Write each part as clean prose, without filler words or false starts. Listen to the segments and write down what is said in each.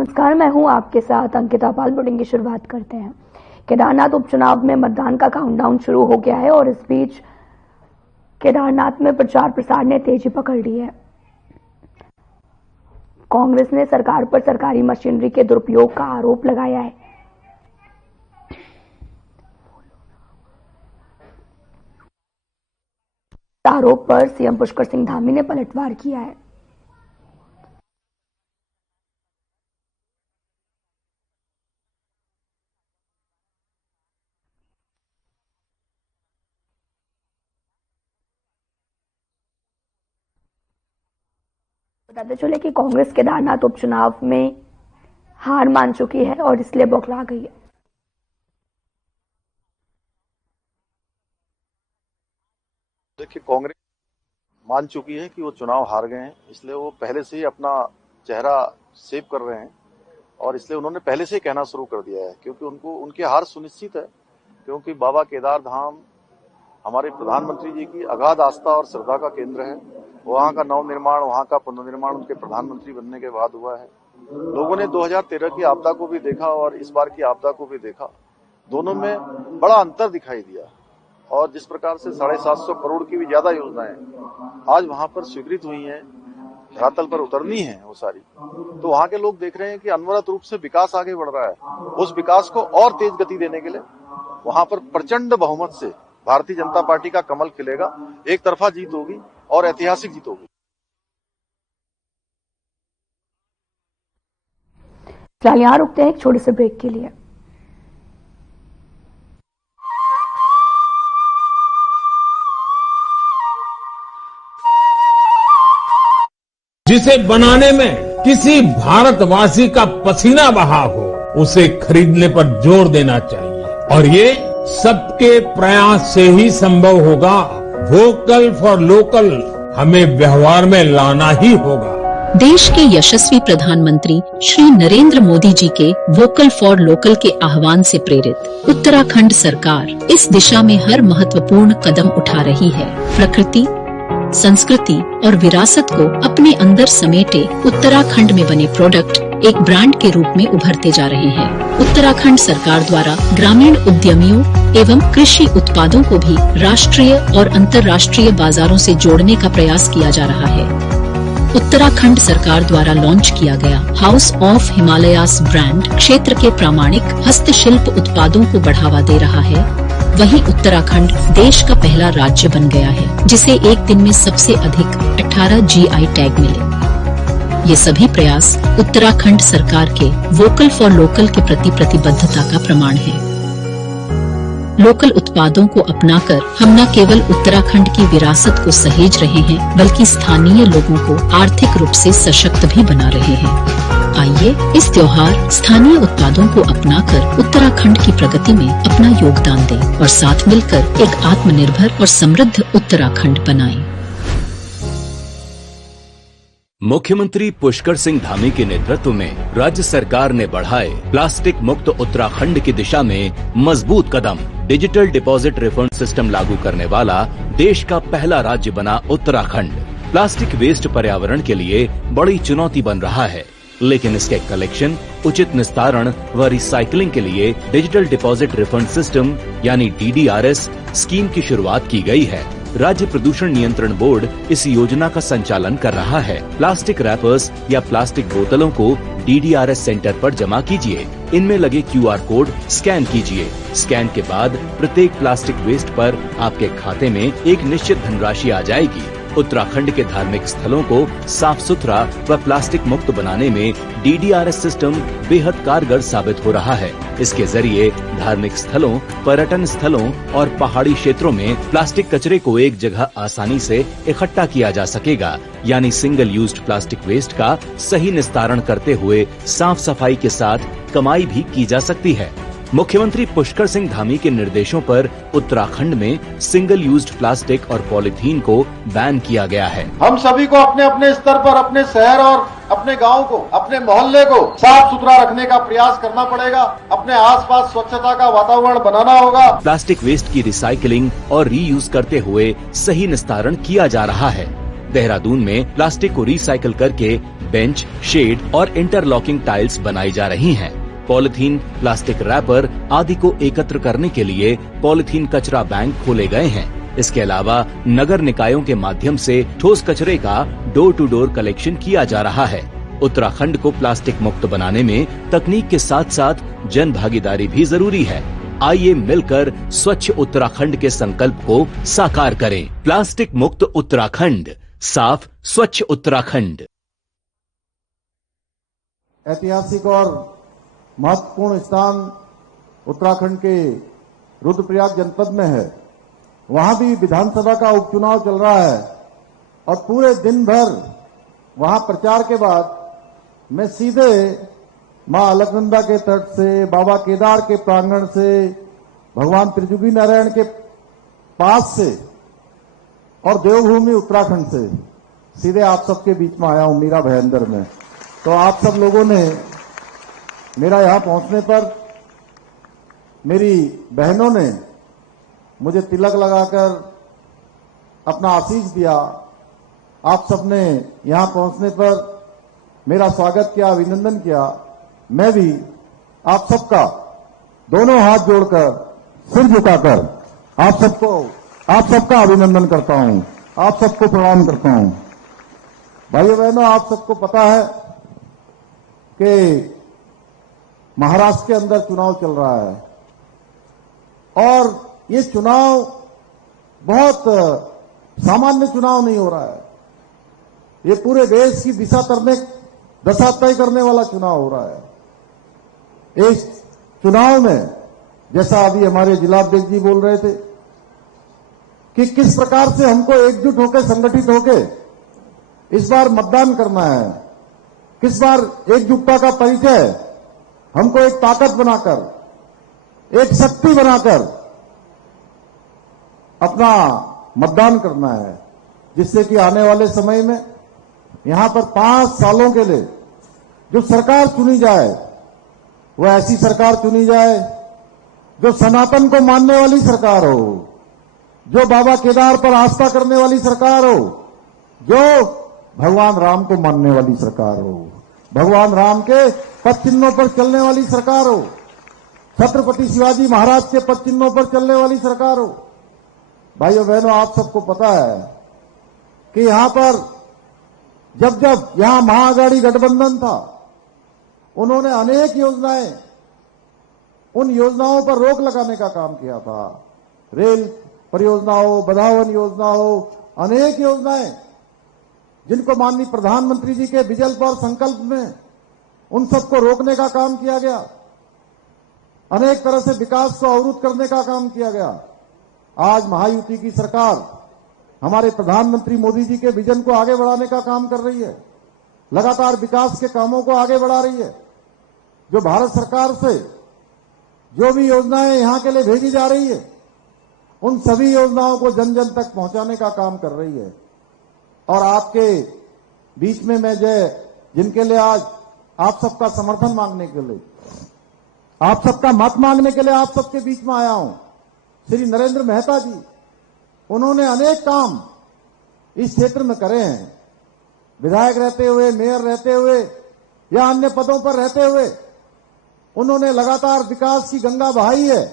नमस्कार, मैं हूं आपके साथ अंकिता पाल। बुलेटिन की शुरुआत करते हैं। केदारनाथ उपचुनाव में मतदान का काउंटडाउन शुरू हो गया है और इस बीच केदारनाथ में प्रचार प्रसार ने तेजी पकड़ ली है। कांग्रेस ने सरकार पर सरकारी मशीनरी के दुरुपयोग का आरोप लगाया है। आरोप पर सीएम पुष्कर सिंह धामी ने पलटवार किया है। बताते चले कि कांग्रेस केदारनाथ उपचुनाव में हार मान चुकी है और इसलिए बौखला गई है। देखिए, कांग्रेस मान चुकी है कि वो चुनाव हार गए हैं, इसलिए वो पहले से ही अपना चेहरा सेव कर रहे हैं और इसलिए उन्होंने पहले से ही कहना शुरू कर दिया है, क्योंकि उनको उनकी हार सुनिश्चित है। क्योंकि बाबा केदार धाम हमारे प्रधानमंत्री जी की अगाध आस्था और श्रद्धा का केंद्र है। वहाँ का नवनिर्माण, वहाँ का पुनर्निर्माण उनके प्रधानमंत्री बनने के बाद हुआ है। लोगों ने 2013 की आपदा को भी देखा और इस बार की आपदा को भी देखा, दोनों में बड़ा अंतर दिखाई दिया। और जिस प्रकार से 750 करोड़ की भी ज्यादा योजनाएं आज वहां पर स्वीकृत हुई हैं, धरातल पर उतरनी है वो सारी, तो वहां के लोग देख रहे हैं कि अनवरत रूप से विकास आगे बढ़ रहा है। उस विकास को और तेज गति देने के लिए वहां पर प्रचंड बहुमत से भारतीय जनता पार्टी का कमल खिलेगा। एक तरफा जीत होगी और ऐतिहासिक जीत होगी। फिलहाल यहाँ रुकते हैं एक छोटे से ब्रेक के लिए। जिसे बनाने में किसी भारतवासी का पसीना बहा हो, उसे खरीदने पर जोर देना चाहिए और ये सबके प्रयास से ही संभव होगा। वोकल फॉर लोकल हमें व्यवहार में लाना ही होगा। देश के यशस्वी प्रधानमंत्री श्री नरेंद्र मोदी जी के वोकल फॉर लोकल के आह्वान से प्रेरित उत्तराखंड सरकार इस दिशा में हर महत्वपूर्ण कदम उठा रही है। प्रकृति, संस्कृति और विरासत को अपने अंदर समेटे उत्तराखंड में बने प्रोडक्ट एक ब्रांड के रूप में उभरते जा रहे हैं। उत्तराखंड सरकार द्वारा ग्रामीण उद्यमियों एवं कृषि उत्पादों को भी राष्ट्रीय और अंतर्राष्ट्रीय बाजारों से जोड़ने का प्रयास किया जा रहा है। उत्तराखंड सरकार द्वारा लॉन्च किया गया हाउस ऑफ हिमालयास ब्रांड क्षेत्र के प्रामाणिक हस्तशिल्प उत्पादों को बढ़ावा दे रहा है। वहीं उत्तराखंड देश का पहला राज्य बन गया है जिसे एक दिन में सबसे अधिक 18 GI टैग मिले। ये सभी प्रयास उत्तराखंड सरकार के वोकल फॉर लोकल के प्रति प्रतिबद्धता का प्रमाण है। लोकल उत्पादों को अपनाकर हम न केवल उत्तराखंड की विरासत को सहेज रहे हैं, बल्कि स्थानीय लोगों को आर्थिक रूप से सशक्त भी बना रहे हैं। आइए इस त्योहार स्थानीय उत्पादों को अपनाकर उत्तराखंड की प्रगति में अपना योगदान दें और साथ मिलकर एक आत्मनिर्भर और समृद्ध उत्तराखंड बनाएं। मुख्यमंत्री पुष्कर सिंह धामी के नेतृत्व में राज्य सरकार ने बढ़ाए प्लास्टिक मुक्त उत्तराखंड की दिशा में मजबूत कदम। डिजिटल डिपॉजिट रिफंड सिस्टम लागू करने वाला देश का पहला राज्य बना उत्तराखंड। प्लास्टिक वेस्ट पर्यावरण के लिए बड़ी चुनौती बन रहा है, लेकिन इसके कलेक्शन, उचित निस्तारण व रिसाइकलिंग के लिए डिजिटल डिपॉजिट रिफंड सिस्टम यानी DDRS स्कीम की शुरुआत की गई है। राज्य प्रदूषण नियंत्रण बोर्ड इस योजना का संचालन कर रहा है। प्लास्टिक रैपर्स या प्लास्टिक बोतलों को DDRS सेंटर पर जमा कीजिए। इनमें लगे QR कोड स्कैन कीजिए। स्कैन के बाद प्रत्येक प्लास्टिक वेस्ट पर आपके खाते में एक निश्चित धनराशि आ जाएगी। उत्तराखंड के धार्मिक स्थलों को साफ सुथरा व प्लास्टिक मुक्त बनाने में DDRS सिस्टम बेहद कारगर साबित हो रहा है। इसके जरिए धार्मिक स्थलों, पर्यटन स्थलों और पहाड़ी क्षेत्रों में प्लास्टिक कचरे को एक जगह आसानी से इकट्ठा किया जा सकेगा, यानी सिंगल यूज्ड प्लास्टिक वेस्ट का सही निस्तारण करते हुए साफ सफाई के साथ कमाई भी की जा सकती है। मुख्यमंत्री पुष्कर सिंह धामी के निर्देशों पर उत्तराखंड में सिंगल यूज्ड प्लास्टिक और पॉलीथीन को बैन किया गया है। हम सभी को अपने अपने स्तर पर अपने शहर और अपने गांव को, अपने मोहल्ले को साफ सुथरा रखने का प्रयास करना पड़ेगा। अपने आसपास स्वच्छता का वातावरण बनाना होगा। प्लास्टिक वेस्ट की रिसाइकलिंग और रीयूज करते हुए सही निस्तारण किया जा रहा है। देहरादून में प्लास्टिक को रिसाइकिल करके बेंच, शेड और इंटरलॉकिंग टाइल्स बनाई जा रही हैं। पॉलिथीन, प्लास्टिक रैपर आदि को एकत्र करने के लिए पॉलिथीन कचरा बैंक खोले गए हैं। इसके अलावा नगर निकायों के माध्यम से ठोस कचरे का डोर टू डोर कलेक्शन किया जा रहा है। उत्तराखंड को प्लास्टिक मुक्त बनाने में तकनीक के साथ साथ जन भागीदारी भी जरूरी है। आइए मिलकर स्वच्छ उत्तराखंड के संकल्प को साकार करें। प्लास्टिक मुक्त उत्तराखंड, साफ स्वच्छ उत्तराखंड। ऐतिहासिक और महत्वपूर्ण स्थान उत्तराखंड के रुद्रप्रयाग जनपद में है। वहां भी विधानसभा का उपचुनाव चल रहा है और पूरे दिन भर वहां प्रचार के बाद मैं सीधे मां अलकनंदा के तट से, बाबा केदार के प्रांगण से, भगवान त्रिजुगी नारायण के पास से और देवभूमि उत्तराखंड से सीधे आप सबके बीच में आया हूं मीरा भयंदर में। तो आप सब लोगों ने मेरा यहां पहुंचने पर, मेरी बहनों ने मुझे तिलक लगाकर अपना आशीष दिया। आप सबने यहां पहुंचने पर मेरा स्वागत किया, अभिनंदन किया। मैं भी आप सबका दोनों हाथ जोड़कर, सिर झुकाकर आप सबका अभिनंदन करता हूं, आप सबको प्रणाम करता हूं। भाइयों बहनों, आप सबको पता है कि महाराष्ट्र के अंदर चुनाव चल रहा है और ये चुनाव बहुत सामान्य चुनाव नहीं हो रहा है। ये पूरे देश की दशा तय करने वाला चुनाव हो रहा है। इस चुनाव में, जैसा अभी हमारे जिलाध्यक्ष जी बोल रहे थे कि किस प्रकार से हमको एकजुट होकर, संगठित होकर इस बार मतदान करना है, किस बार एकजुटता का परिचय हमको एक ताकत बनाकर, एक शक्ति बनाकर अपना मतदान करना है, जिससे कि आने वाले समय में यहां पर 5 सालों के लिए जो सरकार चुनी जाए वो ऐसी सरकार चुनी जाए जो सनातन को मानने वाली सरकार हो, जो बाबा केदार पर आस्था करने वाली सरकार हो, जो भगवान राम को मानने वाली सरकार हो, भगवान राम के पद चिन्हों पर चलने वाली सरकार हो, छत्रपति शिवाजी महाराज के पद चिन्हों पर चलने वाली सरकार हो। भाइयों बहनों, आप सबको पता है कि यहां पर जब यहां महाआघाड़ी गठबंधन था, उन्होंने अनेक योजनाएं, उन योजनाओं पर रोक लगाने का काम किया था। रेल परियोजना हो, बधावन योजना हो, अनेक योजनाएं जिनको माननीय प्रधानमंत्री जी के विजल्प और संकल्प में उन सबको रोकने का काम किया गया। अनेक तरह से विकास को अवरुद्ध करने का काम किया गया। आज महायुति की सरकार हमारे प्रधानमंत्री मोदी जी के विजन को आगे बढ़ाने का काम कर रही है, लगातार विकास के कामों को आगे बढ़ा रही है। जो भारत सरकार से जो भी योजनाएं यहां के लिए भेजी जा रही है, उन सभी योजनाओं को जन जन तक पहुंचाने का काम कर रही है। और आपके बीच में मैं जिनके लिए आज आप सबका समर्थन मांगने के लिए, आप सबका मत मांगने के लिए आप सबके बीच में आया हूं, श्री नरेंद्र मेहता जी, उन्होंने अनेक काम इस क्षेत्र में करे हैं। विधायक रहते हुए, मेयर रहते हुए या अन्य पदों पर रहते हुए उन्होंने लगातार विकास की गंगा बहाई है।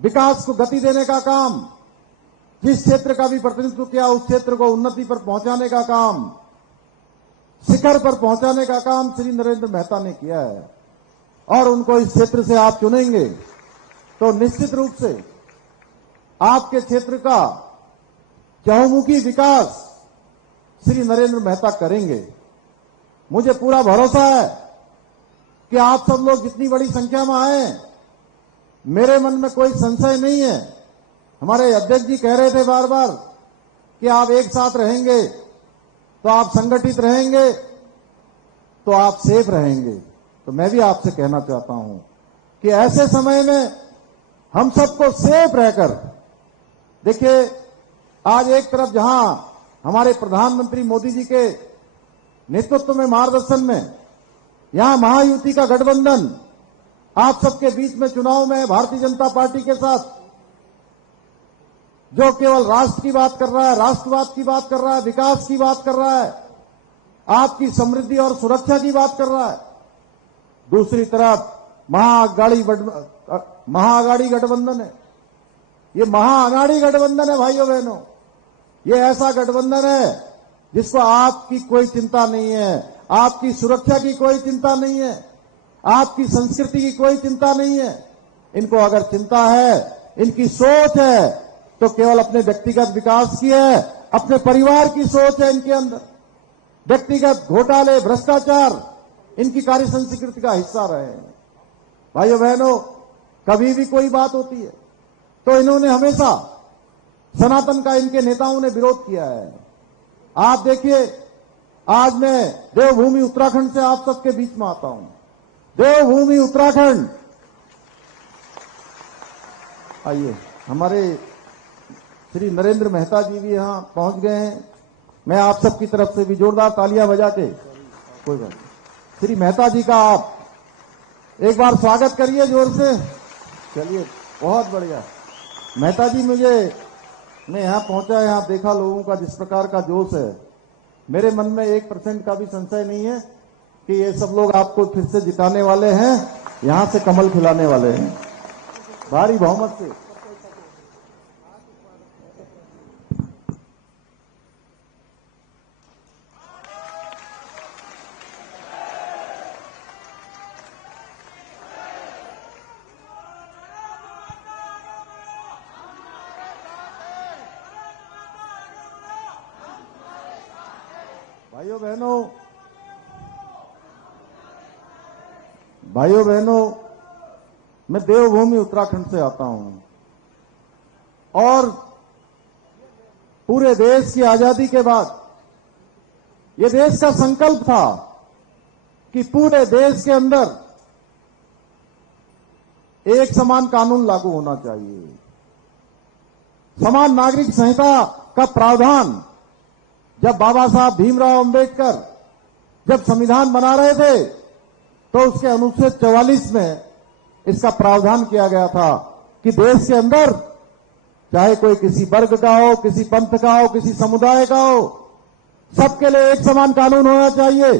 विकास को गति देने का काम, जिस क्षेत्र का भी प्रतिनिधित्व किया उस क्षेत्र को उन्नति पर पहुंचाने का काम, शिखर पर पहुंचाने का काम श्री नरेंद्र मेहता ने किया है। और उनको इस क्षेत्र से आप चुनेंगे तो निश्चित रूप से आपके क्षेत्र का चहुमुखी विकास श्री नरेंद्र मेहता करेंगे। मुझे पूरा भरोसा है कि आप सब लोग जितनी बड़ी संख्या में आए, मेरे मन में कोई संशय नहीं है। हमारे अध्यक्ष जी कह रहे थे बार बार कि आप एक साथ रहेंगे तो आप संगठित रहेंगे तो आप सेफ रहेंगे। तो मैं भी आपसे कहना चाहता हूं कि ऐसे समय में हम सबको सेफ रहकर, देखिए आज एक तरफ जहां हमारे प्रधानमंत्री मोदी जी के नेतृत्व में, मार्गदर्शन में यहां महायुति का गठबंधन आप सबके बीच में चुनाव में भारतीय जनता पार्टी के साथ, जो केवल राष्ट्र की बात कर रहा है, राष्ट्रवाद की बात कर रहा है, विकास की बात कर रहा है, आपकी समृद्धि और सुरक्षा की बात कर रहा है। दूसरी तरफ महाअघाड़ी गठबंधन है। ये महाअघाड़ी गठबंधन है भाइयों बहनों। ये ऐसा गठबंधन है जिसको आपकी कोई चिंता नहीं है, आपकी सुरक्षा की कोई चिंता नहीं है, आपकी संस्कृति की कोई चिंता नहीं है। इनको अगर चिंता है, इनकी सोच है, तो केवल अपने व्यक्तिगत विकास की है, अपने परिवार की सोच है इनके अंदर। व्यक्तिगत घोटाले, भ्रष्टाचार इनकी कार्य संस्कृति का हिस्सा रहे हैं। भाइयों बहनों, कभी भी कोई बात होती है तो इन्होंने हमेशा सनातन का, इनके नेताओं ने विरोध किया है। आप देखिए, आज मैं देवभूमि उत्तराखंड से आप सबके बीच में आता हूं। देवभूमि उत्तराखंड, आइए, हमारे श्री नरेंद्र मेहता जी भी यहां पहुंच गए हैं। मैं आप सबकी तरफ से भी जोरदार तालियां बजा के, कोई बात नहीं, श्री मेहता जी का आप एक बार स्वागत करिए जोर से। चलिए, बहुत बढ़िया। मेहता जी, मैं यहां पहुंचा, यहां देखा लोगों का जिस प्रकार का जोश है, मेरे मन में 1% का भी संशय नहीं है कि ये सब लोग आपको फिर से जिताने वाले हैं, यहां से कमल खिलाने वाले हैं भारी बहुमत से। भाइयों बहनों, मैं देवभूमि उत्तराखंड से आता हूं और पूरे देश की आजादी के बाद ये देश का संकल्प था कि पूरे देश के अंदर एक समान कानून लागू होना चाहिए। समान नागरिक संहिता का प्रावधान जब बाबा साहब भीमराव अंबेडकर जब संविधान बना रहे थे तो उसके अनुच्छेद 44 में इसका प्रावधान किया गया था कि देश के अंदर चाहे कोई किसी वर्ग का हो, किसी पंथ का हो, किसी समुदाय का हो, सबके लिए एक समान कानून होना चाहिए।